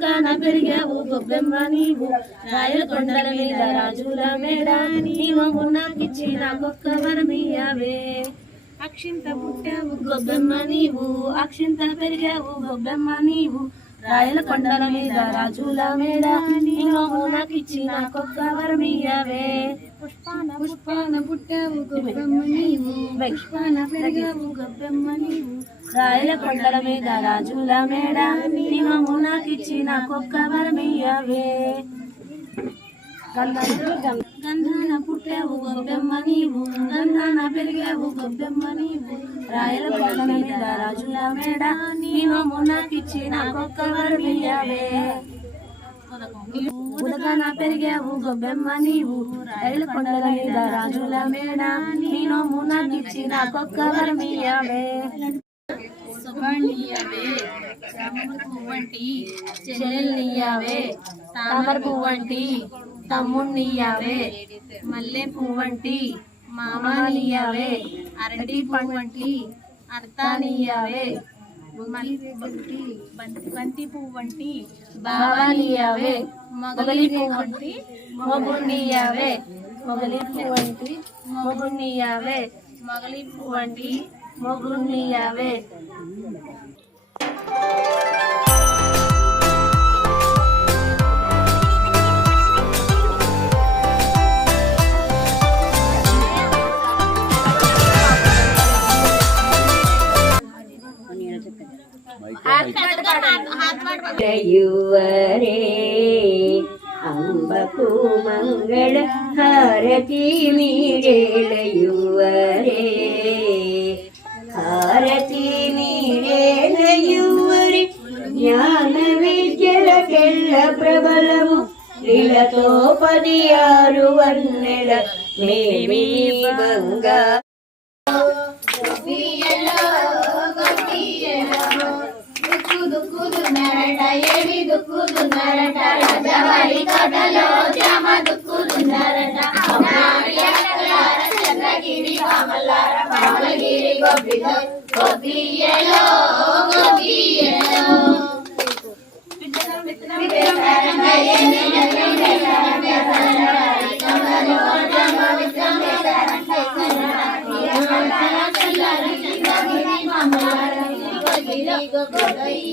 కుంకాన పెరిగావు గొబ్బెమ్మ నీవు. రాయల కొండల మీద రాజుల మేడ నీవు మునాకిచ్చిన కొత్త వరమీయవే అక్షింత పుట్టావు గొబ్బెమ్మ నీవు. అక్షింత పెరిగావు గొబ్బెమ్మ నీవు. రాయల కొండల మీద రాజుల మేడ నీలో నాకిచ్చిన కొత్త వరమియ్యవే పుష్పాన పుష్పాన పుట్టావు గొబ్బెమ్మ నీవు పుష్పాన పెరిగావు గొబ్బెమ్మ నీవు. రాయల కొండల మీద రాజుల మేడ నీలో నాకిచ్చిన కొత్త వరమియ్యవే గంధాన పుట్టావు గొబ్బెమ్మ నీవు. గంధాన పెరిగావు గొబ్బెమ్మ నీవు. రాయల కొండల మీద రాజుల మేడ నీవము మునాకిచ్చిన కొక్క వరమియ్యవే ఉదకన పెరిగావు గొబ్బెమ్మ నీవు. రైలు కొండల మీద రాజుల మేడ నీనోము మునాకిచ్చిన కొక్క వరమియ్యవే సువర్ణీయవే చామంతి పువ్వంటి చెల్లెల్నియ్యవే తామర పువ్వంటి తమ్ముణ్ణియ్యావే. మల్లె పువ్వంటి మామానియ్యావే. అరటి పండు అర్థానియ్యవే బంతి పువ్వంటి బావానియ్యావే. మొగలి పువ్వంటి మొగుణ్ణియ్యావే. మొగలి పువ్వంటి మొగుణ్ణియ్యావే. మొగలి పువ్వంటి మొగుణ్ణియ్యవే. ಯುವರೇ ಅಂಬಕು ಮಂಗಳ ಹಾರತಿ ಮೀರೇಳೆಯುವರೇ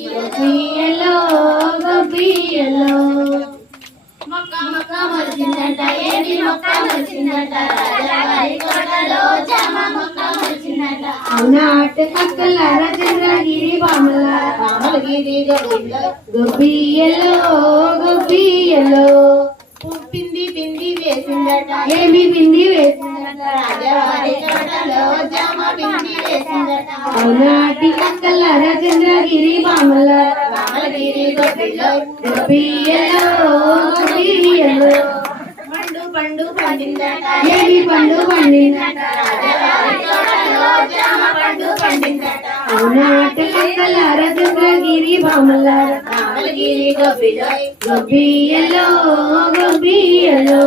గోపియలో గోపియలో. మొక్క మొక్క మొలిచిందట ఏది మొక్క మొలిచిందట రాజావారి కోటలో మొక్క మొలిచిందట అవునాట కక్కల రాజేంద్రగిరి బామల రామలగిరి గోవింద గోపియలో పిండి పిండి వేసిందట. ఏమి పిండి వేసిందట? రాజావారి తోటలో జామ పిండి వేసిందట. అవునాటి చంద్రగిరి బామల రామలగిరి గోపిలో గోపియలో గోపియలో. పండు పండు పండిందట ఏమి పండు పండిందట జామ పండు పండిందట అవునాట చంద్రగిరి బామల రామలగిరి గోపిలో గోపియలో గోపియలో.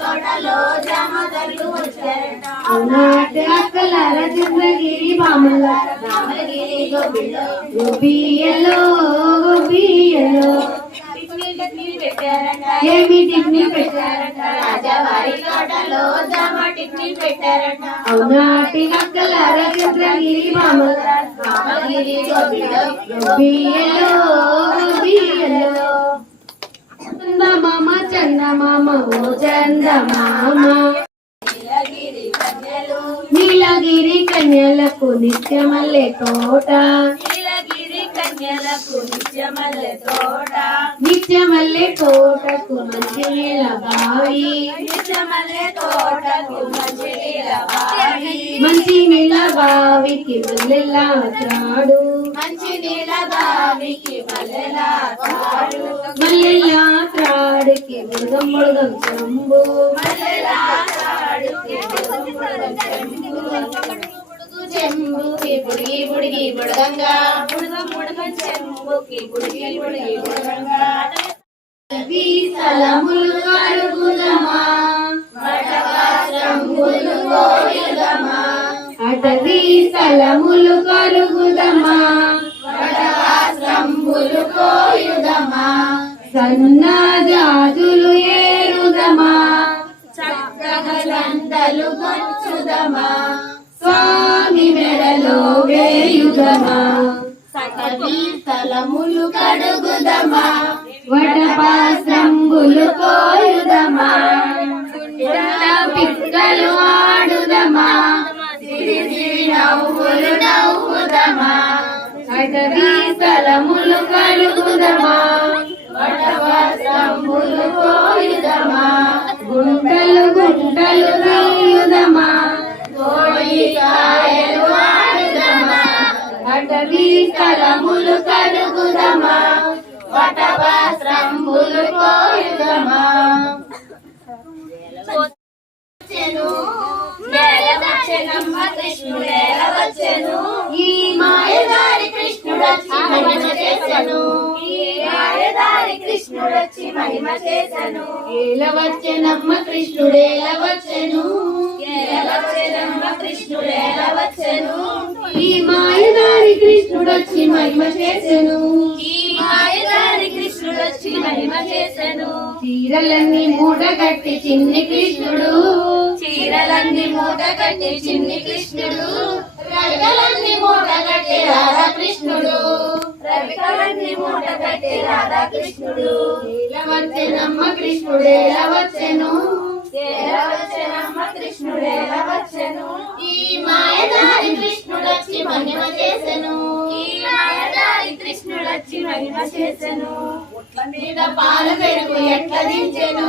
తోటలో వచ్చారట. చంద్రగిరి బామల రామలగిరి గోపిలో గోపియలో గోపియలో. టిఫిన్ టిఫిన్ పెట్టారట ఏమి టిఫిన్ పెట్టారట? రాజావారి తోటలో జామ టిఫిన్ పెట్టారట. అవునాటి కక్కల చంద్రగిరి బామల రామగిరి గోపియలో. చందమామ చందమామ ఓ చందమామ. నీలగిరి కన్యలు. నీలగిరి కన్యలకు నిత్యమల్లె తోట. నీలగిరి కన్యలకు నిత్యమల్లె తోట. నిత్యమల్లె తోటకు మంచి నీల బావి నిత్యమల్లె తోటకు మంచి మంచి నీల బావికి మల్లెలా త్రాడు మంచి నీల బావికి మల్లెలా తాడు మల్లెలా త్రాడికి మృగం మృగం చంబు చెంబుకి బుడిగి బుడిగి బుడగంగా బుడగం బుడగం చెంబుకి బుడిగి బుడిగి బుడగంగా స్థలములు కడుగుదమా వటవాసంబులు కోయుదమా? అటవీ స్థలములు కరుగుదమా వటవాసంబులు కోయుదమా? సన్నజాజులు ఏరుదమా? చక్కగలందలు గొచ్చుదమా? స్వామి మెడలో వేయుదమా? సకలి స్థలములు కడుగుదమా? వటపాశ్రంబులు కోయుదమా? పిక్కలు ఆడుదమా? సిరి నవ్వులు నవ్వుదమా అటవీ స్థలములు కలుగుదమా వటపాశ్రంబులు కోయుదమా? గుంటలు గుంటలు తీయుదమా కోడి కాయలు ఆడుదమా? అటవీ స్థలములు కలుగుదమా వటవస్త్రంబులు కోయుదమా? చెను వచ్చెనమ్మ కృష్ణుడేల వచ్చెను ఈ మాయదారి కృష్ణుడొచ్చి మహిమ చేసెను. ఈ మాయదారి కృష్ణుడొచ్చి మహిమ చేసెను. ఏల వచ్చెనమ్మ కృష్ణుడేల వచ్చెను వచ్చెనమ్మ కృష్ణుడేల వచ్చెను ఈ మాయదారి కృష్ణుడొచ్చి మహిమ చేసెను. ఈ మాయదారి కృష్ణుడొచ్చి మహిమ చేసెను. చీరలన్నీ మూటగట్టి చిన్ని కృష్ణుడు. చీరలన్నీ మూట కట్టి చిన్ని కృష్ణుడు. రగలన్నీ మూటగట్టి రాధాకృష్ణుడు. రవికలన్నీ మూట కట్టి రాధాకృష్ణుడు. వచ్చెనమ్మ కృష్ణుడేల వచ్చెను వచ్చెనమ్మ కృష్ణుడేల వచ్చెను ఈ మాయదారి కృష్ణుడొచ్చి మహిమ చేసెను. ఈ మాయదారి కృష్ణుడొచ్చి మహిమ చేసెను. మీద పాలు పెరుగు ఎట్ల దించెను?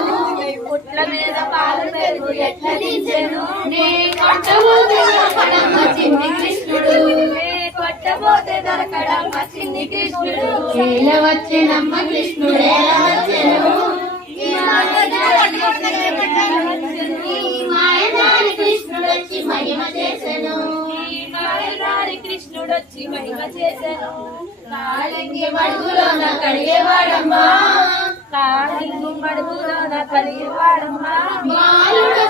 పుట్ల మీద పాలు పెరుగు ఎట్ల దించెను? నే కొట్టబోతే దొరకడమ్మ చిన్ని కృష్ణుడు. నే కొట్టబోతే దొరకడమ్మ చిన్ని కృష్ణుడు. ఏల వచ్చెనమ్మ కృష్ణుడేల వచ్చెను? ఈ మాయదారి కృష్ణుడేల వచ్చెను. ఈ మాయదారి కృష్ణుడొచ్చి మహిమ చేసెను. కృష్ణుడొచ్చి మహిమ చేసెను కాలింగి మడుగులోన కడిగేవాడమ్మా. కాళింగు మడుగులోన కలిగివాడమ్మా బాలుడు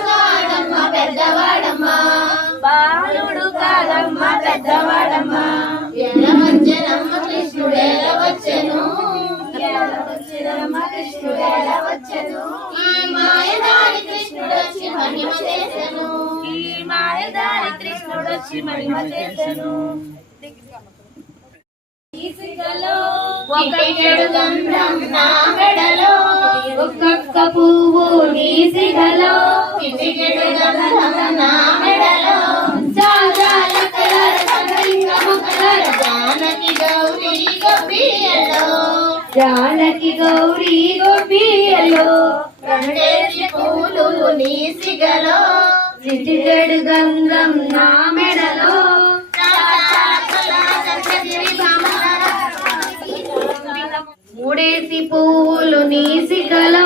పెద్దవాడమ్మా. బాలుడు కాదమ్మా పెద్దవాడమ్మా. ఎల వచ్చెనమ్మ వచ్చెను. ఎలా వచ్చినమ్మ కృష్ణుడు ఎలా వచ్చెను. ఈ మాయదారి కృష్ణుడొచ్చి మహిమ చేసెను. ఈ మాయదారి కృష్ణుడొచ్చి మహిమ చేసెను ఒకటెడు గంధం నా మెడలో. ఒక్కొక్క పువ్వు నీ సిగలో చిటికెడు గంధం నా మెడలో. జాజాల కలర సంగీతము కలర జానకి గౌరీ గోపియలో. జానకి గౌరీ గోపియలో. రెండేసి పూలు నీ సిగలో చిటికెడు గంధం నా మెడలో. ముడేసి పువ్వులు నీ సిగలో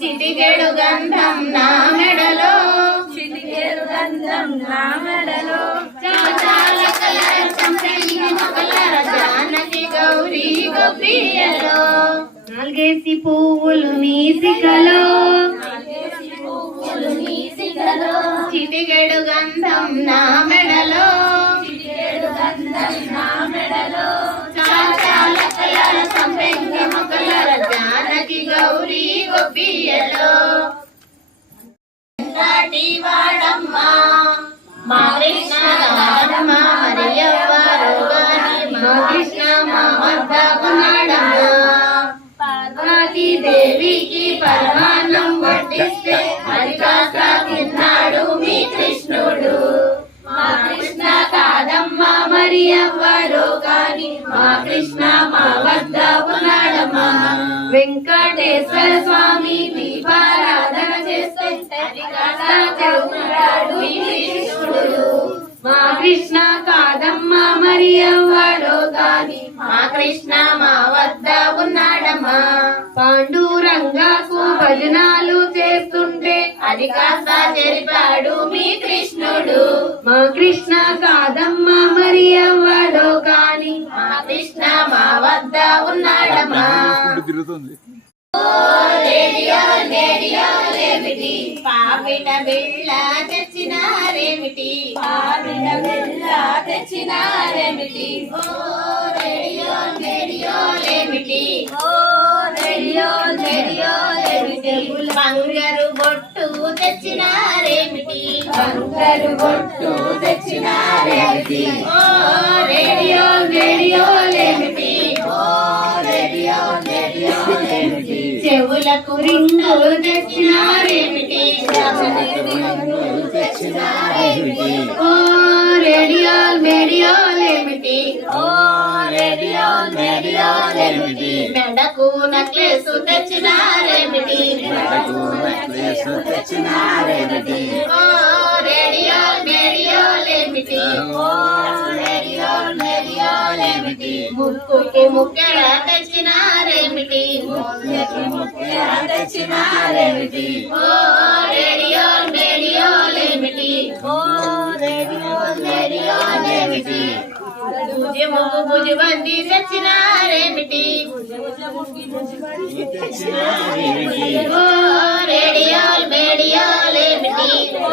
చిటికెడు గంధం నా మెడలో చిటికెడు గంధం నా మెడలో. చాచాల కలర సంపెంగి మొగలర గౌరీ గోపియలో నాలుగేసి పువ్వులు నీ సిగలో చిటికెడు గంధం నా మెడలో. చిటికేరు గంధం నా కలర జానకి గౌరీ గోపియలో. నాటి వాడమ్మా మా కృష్ణ మా కృష్ణ మా పార్వతీ దేవికి పరమాన్నం వడ్డిస్తే అది కాస్త తిన్నాడు మీ కృష్ణుడు. మా కృష్ణ కాదమ్మా మరి ఎవ్వరు కాని మా కృష్ణ మా వద్ద ఉన్నాడమ్మా వెంకటేశ్వర స్వామి దీపారాధన చేస్తే మా కృష్ణ కాదమ్మా మరి ఎవ్వడో కాని మా కృష్ణ మా వద్ద ఉన్నాడమ్మా పాండురంగకు భజనాలు చేస్తుంటే అది కాస్త జరిపాడు మీ కృష్ణుడు. మా కృష్ణ కాదమ్మ రేడియో రేడియో ఏమిటి ఓ రేడియో రేడియో ఏమిటి బంగారు బొట్టు తెచ్చినారేమిటి బంగారు బొట్టు తెచ్చినారేమిటి ఓ రేడియో చెవులకు రింగులు తెచ్చినారేమిటి? ఓ రేడియో రేడియోలేమిటి ఓ రేడియో రేడియోలేమిటి మెడకు నెక్లెస్ తెచ్చినారేమిటి? మెడకు నెక్లెస్ తెచ్చినారేమిటి? ఓ రేడియోలేమిటి ముక్కుకి ముక్కెర తెచ్చినారేమిటి ముక్కుకి ముక్కెర తెచ్చినారేమిటి ఓ రేడియో రేడియోలేమిటి ఓ రేడియో రేడియోలేమిటి భుజ ముగ్గు భుజ బంది తెచ్చినారేమిటి ఓ రేడియో రేడియోలేమిటి ఓ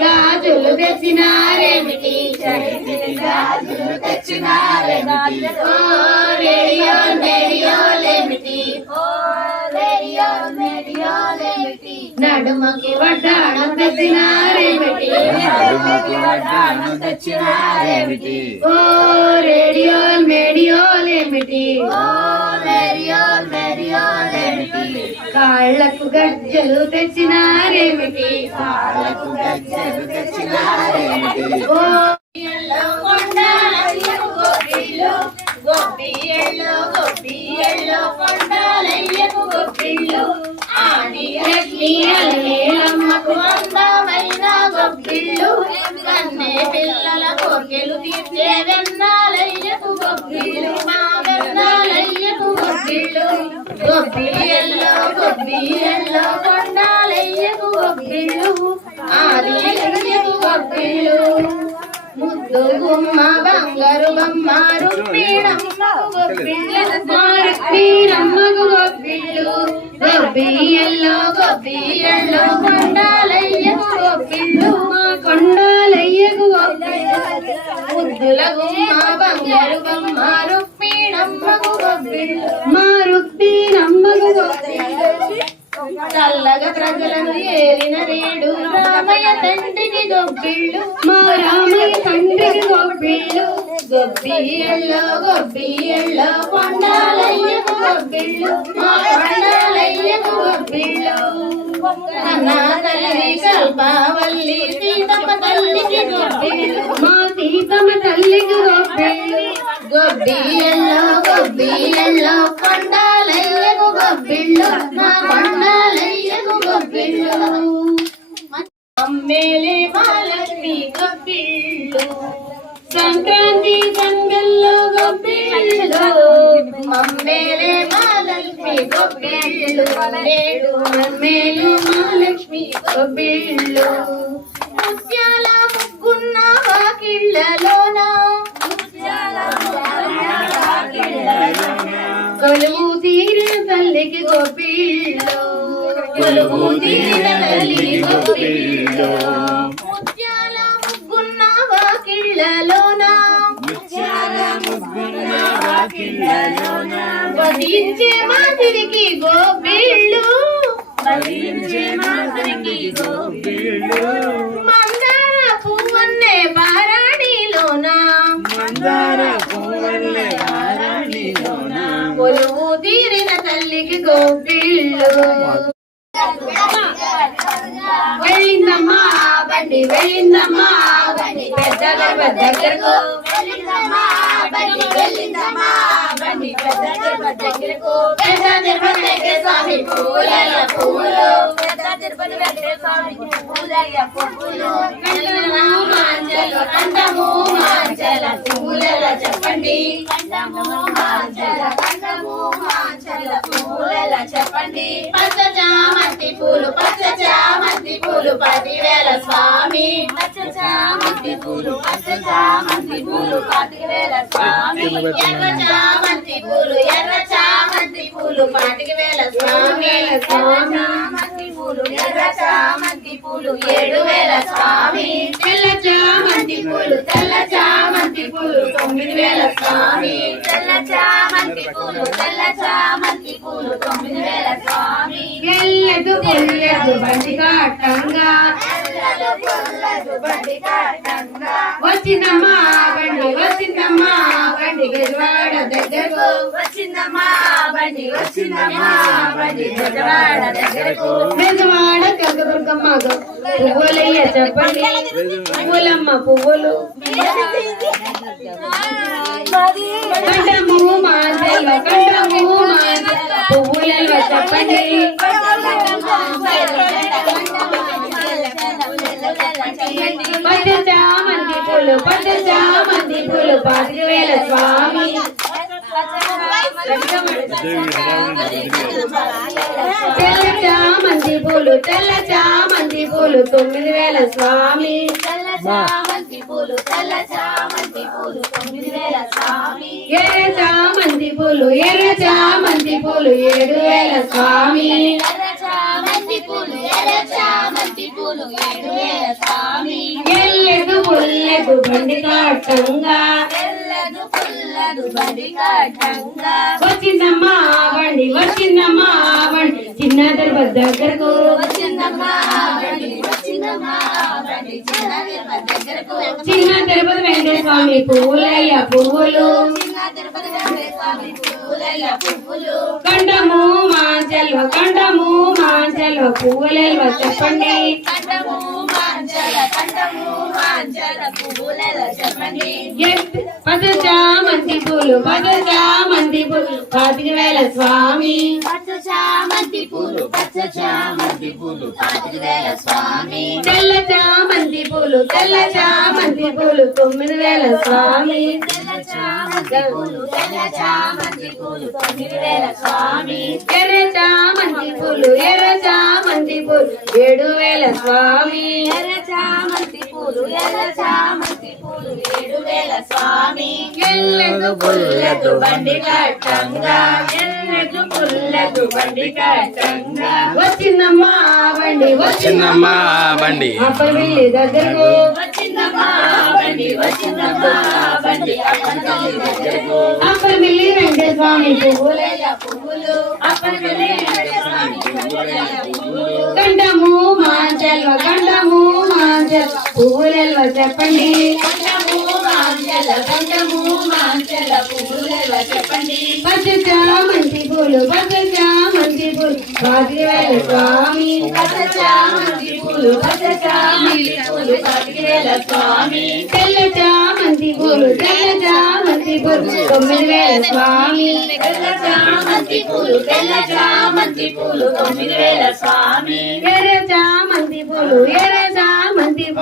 గాజులు తెచ్చినారేమిటి గాజులు తెచ్చినారేమిటి ఓ రేడియో రేడియోలేమిటి ఓ రేడియో రేడియోలేమిటి నడుమకి వడ్డాణం తెచ్చినారేమిటి? నడుమకి వడ్డాణం తెచ్చినారేమిటి? ఓ రేడియో రేడియోలేమిటి ఓ రేడియో రేడియోలేమిటి కాళ్ళకు గజ్జలు తెచ్చినారేమిటి? గజ్జలు తెచ్చినారేమిటి? ఓ ఎల్లో కొండాలయ్యకు గొప్పిళ్ళు గొప్పిళ్ళు గొప్పిళ్ళు కొండాలయ్యకు గొప్పిళ్ళు ఆది లక్ష్మి అల్లేలమ్మకు అందమైన గొప్పిళ్ళు కన్నే పిల్లల కోర్కెలు తీర్చే వెన్నాలయ్యకు గొప్పిళ్ళు మా వెన్నాలయ్యకు గొప్పిళ్ళు గొప్పిళ్ళు గొప్పిళ్ళు కొండాలయ్యకు గొప్పిళ్ళు ఆదిలయ్యకు లక్ష్మికు ముద్దు గుమ్మ బంగారు బొమ్మ రుక్మిణమ్మకు గొప్పిళ్ళు మా రుక్మిణమ్మకు గొప్పిళ్ళు కొండాలయ్యకు గొప్పిళ్ళు మా కొండాలయ్యకు గొప్పిళ్ళు ముద్దుల గుమ్మ బంగారు బొమ్మ రుక్మిణమ్మకు మా రుక్మిణమ్మకు గొప్పిళ్ళు చల్లగా ప్రజలను ఏలిన నేడు రామయ్య తండ్రికి గొబ్బిళ్ళు మా రామయ్య తండ్రికి గొబ్బిళ్ళు గొబ్బిళ్ళో గొబ్బిళ్ళో కొండాలయ్యకు గొబ్బిళ్ళు మా కొండాలయ్యకు గొబ్బిళ్ళు అన్నా తల్లి కల్పావల్లి సీతమ్మ తల్లికి గొబ్బిళ్ళు మా సీతమ్మ తల్లికి గొబ్బిళ్ళు. గొబ్బిళ్ళో గొబ్బిళ్ళో కొండాలయ్యకు గొబ్బిళ్ళు. మా కొండాలయ్యకు గొబ్బిళ్ళు. అమ్మేలే మహాలక్ష్మి గొబ్బిళ్ళు. సంక్రాంతి సంగల్లో గొబ్బిళ్ళు. అమ్మేలే మహాలక్ష్మి గొబ్బిళ్ళు. నేడు అమ్మేలు మహాలక్ష్మి గొబ్బిళ్ళు. ముత్యాల ముగ్గున్న వాకిళ్ళలో గొబ్బిళ్ళు కొలువు తల్లికి గొబ్బిళ్ళు ముత్యాల మాదిరికి గోపిళ్ళు. వధించే మాదిరికి గోపిళ్ళు. మందార పువ్వన్నే పారాణిలోన మందార పువ్వన్నే పారాణిలోన కొలువు తీరిన తల్లికి గోపిళ్ళు వెళ్ళిందమ్మా బండి వెళ్ళిందమ్మా బండి పెద్దల దగ్గరకు. వెళ్ళిందమ్మా బండి వెళ్ళిందమ్మా బండి పెద్దల దగ్గరకు. పెద్ద తిరుపతి వెంకటేశ్వర స్వామి పూలల పూలు. పెద్ద తిరుపతి వెంకటేశ్వర స్వామికి పూలయ్య పువ్వులు కంఠము మాంచలు కంఠము మాంచల పూలల చెప్పండి. కంఠము మాంచల కంఠము మాంచల పూలల చెప్పండి. పచ్చ చామంతి పూలు పచ్చ చామంతి పూలు పదివేల స్వామి. చామంతి పూలు పచ్చ చామంతి పూలు పదివేల స్వామి. ఎర్ర చామంతి పూలు ఎర్ర చామంతి పూలు పాటికి వేల స్వామి. స్వామి చామంతి పూలు ఎర్ర చామంతి పూలు ఏడు వేల స్వామి. తెల్ల చామంతి పూలు తెల్ల చామంతి పూలు తొమ్మిది వేల స్వామి. తెల్ల చామంతి పూలు తెల్ల చామంతి పూలు తొమ్మిది వేల స్వామి. ఎల్లదు పొల్లదు బండి కాటంగా. వచ్చిందమ్మా బండి వచ్చిందమ్మా బండి గజవాడ దగ్గరకు వచ్చిందమ్మా బండి వచ్చిందమ్మా బండి గజవాడ దగ్గరకు గజవాడ కనకదుర్గమ్మ పువ్వులయ్య చెప్పండి పువ్వులమ్మ పువ్వులు కంఠము మాంజల్వ కంఠము మాంజల్వ పువ్వులల్వ చెప్పండి పంచ చామంతి పూలు పంచ చామంతి పూలు పాతిక వేల స్వామి తెల్ల చామంతి పూలు తెల్ల చామంతి పూలు తొమ్మిది వేల స్వామి తెల్ల చామంతి పూలు తెల్ల చామంతి పూలు తొమ్మిది వేల స్వామి ఎర్ర చామంతి పూలు ఎర్ర చామంతి పూలు ఏడు వేల స్వామి. ఎర్ర చామంతి పూలు ఎర్ర చామంతి పూలు ఏడు వేల స్వామి. ఎల్లెదు పుల్లెదు బండి కాటంగా తెల్లదు పుల్లదు బండి కట్టంగా వచ్చిందమ్మా బండి వచ్చిందమ్మా బండి. చిన్న తిరుపతి దగ్గరకు. వచ్చిందమ్మా బండి వచ్చిందమ్మా బండి. చిన్న తిరుపతి దగ్గరకు చిన్న తిరుపతి వెంకటేశ్వర స్వామి పువ్వులయ్య పువ్వులు. చిన్న తిరుపతి వెంకటేశ్వర స్వామి పువ్వులయ్య పువ్వులు. కంఠము మాంచల్వ కంఠము మాంచల్వ పువ్వులెల్వ చెప్పండి. కంఠము మాంచల కంఠము మాంచల పువ్వులలో చెప్పండి. ఎత్- పద చామంతి పూలు పద చామంతి పూలు పాతిక వేల స్వామి. చామంతి పూలు పచ్చ చామంతి పూలు పాతిక స్వామి. తెల్ల చామంతి పూలు తెల్ల చామంతి పూలు తొమ్మిది వేల స్వామి. తెల్ల చామంతి పూలు తెల్ల చామంతి పూలు తొమ్మిది వేల స్వామి. ఎర్ర చామంతి పూలు ఎర్ర చామంతి పూలు ఏడు వేల స్వామి. ఎర్ర చామంతి పూలు ఎర్ర చామంతి పూలు ఏడు వేల స్వామి. ఎల్లెదు పుల్లెదు బండి కట్టంగా. ఎల్లెదు పుల్లెదు బండి కట్టంగా. వచ్చిందమ్మా బండి వచ్చిందమ్మా బండి. అప్పవెల్లి దగ్గరకు. వచ్చిందమ్మా బండి వచ్చిందమ్మా బండి అప్పటి దగ్గరకు. అప్పవెల్లి వెంకట స్వామి పువ్వులే పువ్వులు అప్పటి స్వామి పువ్వులయ్య పువ్వులు. కంఠము మాంచల్వ కంఠము మాంచల్ పువ్వులెల్వ చెప్పండి. కంఠము మాంచల కంఠము మాంచల పువ్వులలో చెప్పండి. పచ్చ చామంతి పూలు పచ్చ చామంతి పూలు స్వామి పచ్చ పూలు పచ్చ పూలు పాతిక స్వామి. తెల్ల చామంతి పూలు తెల్ల చామంతి పూలు తొమ్మిది వేల స్వామి. తెల్ల చామంతి పూలు తెల్ల చామంతి పూలు తొమ్మిది వేల స్వామి. ఎర్ర చామంతి పూలు ఎర్ర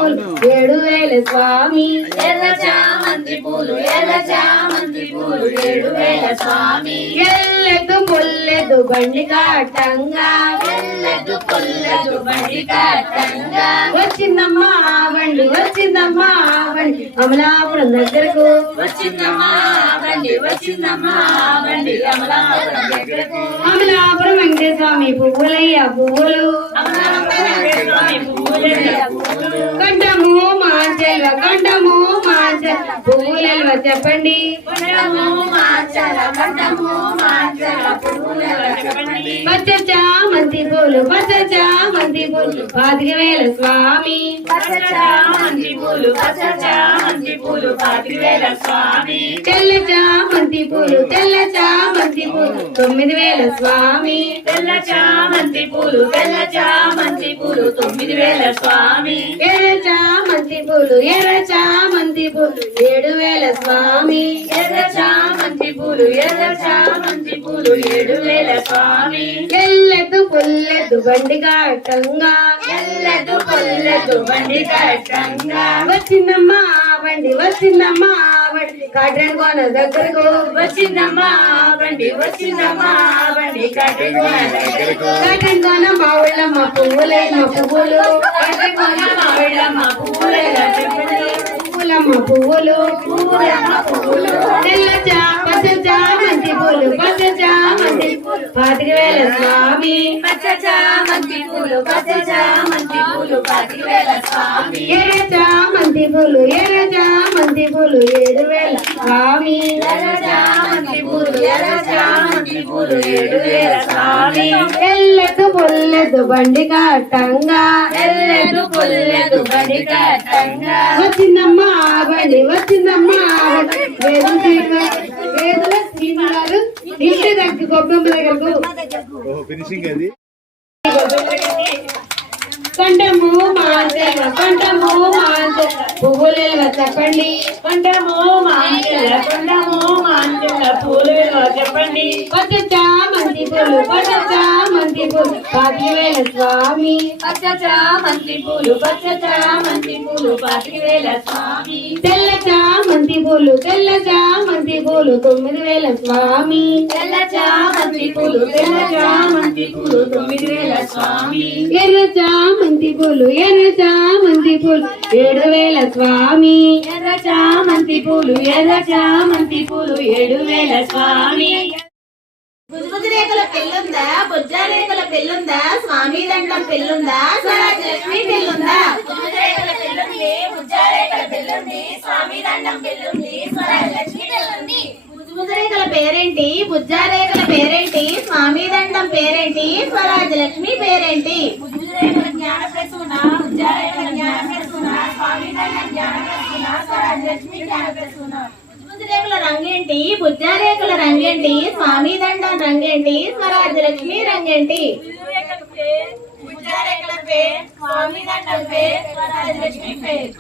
పూలు ఏడు వేల స్వామి. ఎర్ర చామంతి పూలు ఎర్ర చామంతి పూలు. ఏడు వేల స్వామి. ఎల్లెదు పుల్లెదు బండి కాటంగా. ఎల్లదు పుల్లదు బండి కట్టంగా వచ్చిందమ్మా బండి వచ్చిందమ్మా బండి. అమలాపురం దగ్గరకు. వచ్చిందమ్మా బండి వచ్చిందమ్మా బండి అమలాపురం దగ్గరకు. అమలాపురం వెంకటేశ్వర స్వామి పువ్వులయ్య పువ్వులు. కంఠము మాంచెల్వ కంఠము మాంచెల్ పువ్వులెల్వ చెప్పండి. కంఠము చామంతి పూలు పచ్చ చామంతి పూలు పాతిక వేల స్వామి పచ్చ చామంతి పూలు పచ్చ చామంతి పూలు పాతిక వేల స్వామి తెల్ల చామంతి పూలు తెల్ల చామంతి పూలు తొమ్మిది వేల స్వామి తెల్ల చామంతి పూలు తెల్ల చామంతి పూలు తొమ్మిది వేల స్వామి ఎర్ర చామంతి పూలు ఎర్ర చామంతి పూలు ఏడు వేల స్వామి ఎర్ర చామంతి పూలు ఎర్ర చామంతి పూలు ఏడు వేల స్వామి ఎల్లెద్దు పుల్లెద్దు బండి కాటంగా ఎల్లదు పొల్లదు బండి కట్టంగా వచ్చిందమ్మా బండి వచ్చిందమ్మా బండి. కాటన్ కోన దగ్గరకు. వచ్చిందమ్మా బండి వచ్చిందమ్మా బండి కట్టుకోన దగ్గరకు. కాటన్ కోన మా పువ్వులే మా పువ్వులు. కాటన్ కోన మా మావిడమ్మ పువ్వులలో చెప్పండి పువ్వుల. రంగమ్మ పువ్వులు తెల్ల పచ్చ చామంతి పూలు పచ్చ చామంతి పాతిక వేల స్వామి. పచ్చ చామంతి పూలు పచ్చ చామంతి పూలు పాతిక వేల స్వామి. ఎర్ర చామంతి పూలు ఎర్ర చామంతి పూలు ఏడు వేల స్వామి. ఎర్ర చామంతి పూలు ఎర్ర చామంతి పూలు ఏడు వేల స్వామి. ఎల్లెదు పొల్లెదు బండి కాటంగా ఎల్లెదు పుల్లెదు బడి కట్టంగా. వచ్చిందమ్మ ఆగండి వచ్చిందమ్మ వేదుల ఇంటి దగ్గర దగ్గరకు. ఫినిషింగ్ అది పంటము మాంచెల పంటము మాంచెల పువ్వులు చెప్పండి. కొండము మాంచెల కొండము మాంచెల పూలు చెప్పండి. పచ్చ మంది పూలు పచ్చ మంది పూలు పాతివేల స్వామి. పచ్చ మంది పూలు పచ్చ మంది పూలు పాతివేల స్వామి. తెల్ల మంది పూలు తెల్ల మంది పూలు తొమ్మిది వేల స్వామి. తెల్ల మంది పూలు తెల్ల మంది పూలు తొమ్మిది వేల స్వామి. ఎర్రచా చామంతి పూలు ఎర్ర చామంతి పూలు ఏడు వేల స్వామి. ఎర్ర చామంతి పూలు ఎర్ర చామంతి పూలు ఏడు వేల స్వామి. బుజ్జుబుజ్జు రేఖల పెళ్ళుందా? బుజ్జా రేఖల పెళ్ళుందా? స్వామి దండం పెళ్ళుందా? స్వరాజలక్ష్మి పెళ్ళుందా? రేఖల పెళ్ళుంది బుజ్జా ముజ్జారేఖల పెళ్ళుంది స్వామి దండం పెళ్ళుంది స్వరాజలక్ష్మి పెళ్ళుంది. బుజ్జుబుజ్జు రేఖల పేరేంటి? బుజ్జా రేఖల పేరేంటి? స్వామి దండం పేరేంటి స్వరాజ్ లక్ష్మి పేరేంటి రేఖల జ్ఞాన ప్రసూన ముజ్జారేఖల జ్ఞాన ప్రసూన? స్వామి దండం జ్ఞాన ప్రసూన స్వరాజ్ లక్ష్మి జ్ఞాన ప్రసూన బుజ్జుబుజ్జు రేఖల రంగేంటి బుజ్జా రేఖల రంగేంటి స్వామి దండం రంగేంటి స్వరాజ్ లక్ష్మి రంగేంటి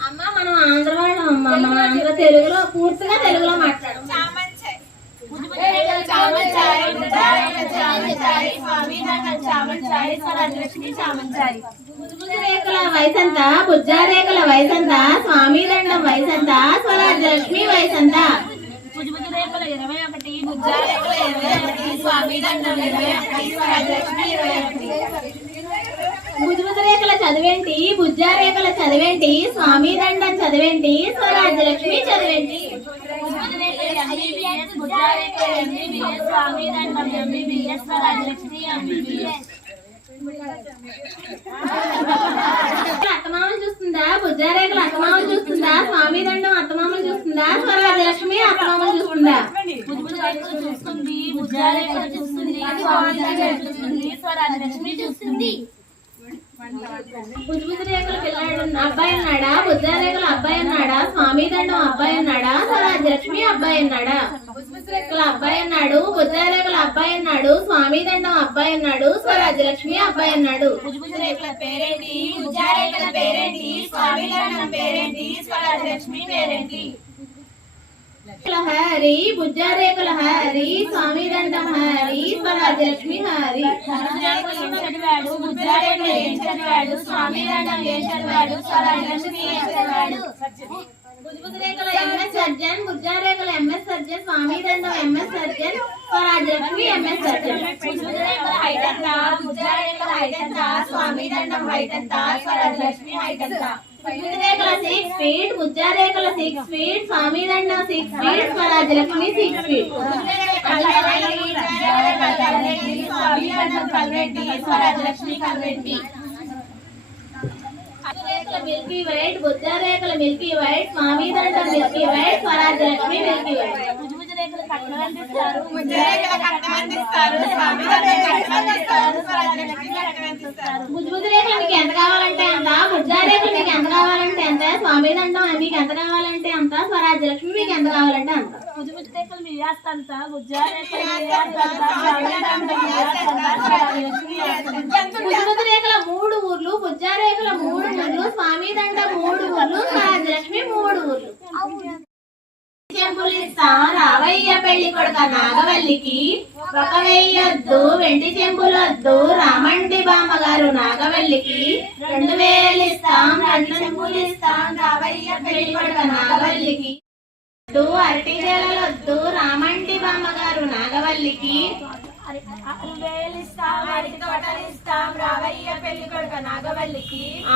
అమ్మ మనం ఆంధ్ర వాళ్ళం అమ్మ మనం ఆంధ్ర తెలుగులో పూర్తిగా తెలుగులో మాట్లాడు రేఖల స్వామి రేఖల వయసంత బుజ్జారేఖల వయసంత స్వామి దండం వయసంత స్వరాజలక్ష్మి వయసంత భుజభుజ రేఖల ఇరవై ఒకటి ఇరవై ఒకటి స్వామి దండం ఇరవై ఒకటి ఇరవై ఒకటి బుజ్జుబుజ్జు రేఖల చదివేంటి బుజ్జారేఖల చదివేంటి స్వామి దండం చదివేంటి స్వరాజలక్ష్మి చదివేంటి. ఎంబీబీఎస్ ఎంబీబీఎస్ ఎంబీబీఎస్ అత్తమామలు చూస్తుందా? బుజ్జా రేఖల అత్తమామలు చూస్తుందా? స్వామి దండం అత్తమామలు చూస్తుందా? స్వరాజ్ లక్ష్మి అత్తమామలు చూస్తుందా? చూస్తుంది. బుజ్జా రేఖలు చూస్తుంది. స్వామి దండం చూస్తుంది. స్వరాజ్ లక్ష్మి చూస్తుంది. బుజ్జుబుజ్జు పిల్లాడు అబ్బాయి అన్నాడా బుజ్జా అబ్బాయి అన్నాడా స్వామి దండం అబ్బాయి అన్నాడా స్వరాజ్ లక్ష్మి అబ్బాయి అన్నాడా బుజ్జుబుజ్జు రేఖల అబ్బాయి అన్నాడు బుజ్జా అబ్బాయి అన్నాడు స్వామి దండం అబ్బాయి అన్నాడు స్వరాజ్ లక్ష్మి అబ్బాయి అన్నాడు భుజభుజ పేరేంటి? బుజ్జా పేరేంటి? స్వామి దండం పేరేంటి? స్వరాజ్యలక్ష్మి పేరేంటి? హరి బుజ్జా రేఖల హరి స్వామి దండం హరి స్వరాజ్ లక్ష్మి హరి ధనుర్జాతకులు ఏం చదివాడు బుజ్జారేకులు ఏం చదివాడు స్వామి దండం ఏం చదివాడు స్వరాజ్ లక్ష్మి ఏం చదివాడు బుజ్జుబుజ్జు రేఖల ఎంఎస్ సర్జన్ బుజ్జా రేఖల ఎంఎస్ సర్జన్ స్వామి దండం MS surgeon Swaraj Lakshmi MS surgeon Bujjarekula height ఎంత బుజ్జారేకుల హైట్ ఎంత స్వామి దండం హైట్ ఎంత స్వరాజ్ లక్ష్మి హైట్ ఎంత బుజ్జుబుజ్జు రేఖల సిక్స్ ఫీట్ బుజ్జా రేఖల సిక్స్ ఫీట్ స్వామి దండం six feet Swaraj Lakshmi six feet స్వామి దండం కల్వెట్టి స్వరాజ్ లక్ష్మి కల్వెట్టి రేఖల మిల్కీ వైట్ బుజ్జా రేఖల మిల్కీ వైట్ స్వామి దండం milky white Swaraj Lakshmi milky white రేఖలు మీకు ఎంత కావాలంటే అంత బుజ్జా రేఖలు మీకు ఎంత కావాలంటే ఎంత స్వామి మీకు ఎంత కావాలంటే అంత స్వరాజ్ మీకు ఎంత కావాలంటే అంత మీ రేఖల మూడు ఊర్లు బుజ్జా రేఖల మూడు ఊర్లు స్వామి దండ మూడు ఊర్లు స్వరాజలక్ష్మి మూడు ఊర్లు. రావయ్య పెళ్ళి కొడుక నాగవల్లికి ఒక వెయ్యొద్దు వెండి చెంపులొద్దు రామండి బామ్మగారు నాగవల్లికి రెండు వేలు ఇస్తాం రెండు చెంపులు ఇస్తాం రావయ్య పెళ్ళి కొడుక నాగవల్లికి. వద్దు అరటి గేలలొద్దు రామండి బామ్మగారు నాగవల్లికి.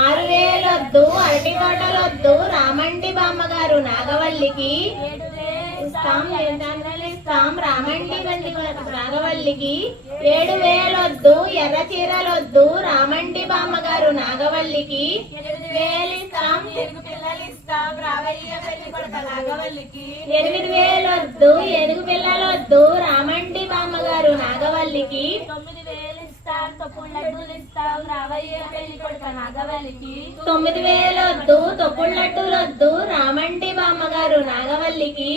ఆరు వేలొద్దు అరటి తోటలొద్దు రామండి బామ్మగారు నాగవల్లికి. ఏడు ఇస్తాం ఇస్తాం రామండి బండి కొరకు నాగవల్లికి ఏడు వేలొద్దు ఎర్ర చీరలొద్దు రామండి బామ్మగారు నాగవల్లికి. రావయ్య పెళ్ళి కొడుక నాగవల్లికి. ఎనిమిది వేలొద్దు ఎరుగు పిల్లలొద్దు రామండి బామ్మగారు నాగవల్లికి. తొమ్మిది వేలిస్తాం తొప్పుడు లడ్డూలు ఇస్తాం రావయ్య పెళ్ళి కొడుక నాగవల్లికి. తొమ్మిది వేలొద్దు తొక్కుడు లడ్డూలొద్దు రామండి బామ్మగారు నాగవల్లికి.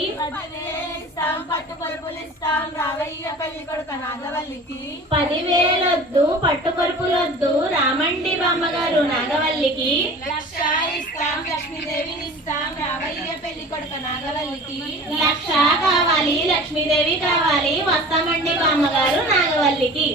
వేలిస్తాం పట్టు పరుపులు ఇస్తాం రావయ్య పెళ్ళి కొడుక నాగవల్లికి. పదివేలొద్దు పట్టు కొరుపులొద్దు రామండి బామ్మగారు నాగవల్లికి. లక్ష ఇస్తాం లక్ష్మీదేవిని ఇస్తాం రావయ్య పెళ్ళి కొడుక నాగవల్లికి. లక్ష కావాలి లక్ష్మీదేవి కావాలి వస్తామండి బామ్మగారు నాగవల్లికి.